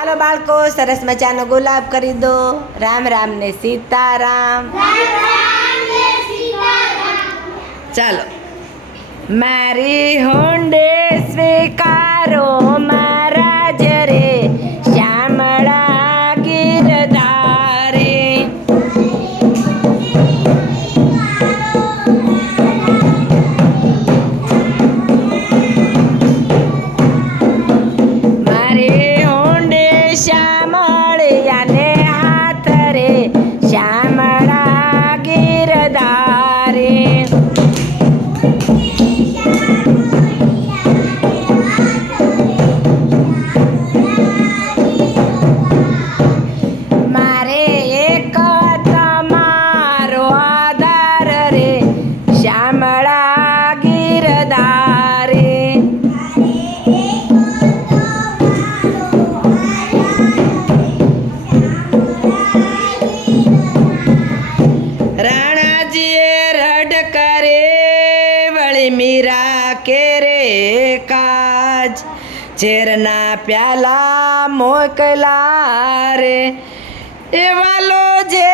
ચાલો બાળકો, સરસ મજાનો ગુલાબ કરી દો. રામ રામ ને સીતારામ. ચાલો. મારી હોંડે સ્વીકારો મારા ella કરે વળી મીરા કે રે કાજ? ઝેરના પ્યાલા મોકલા રે. એ વાલો જે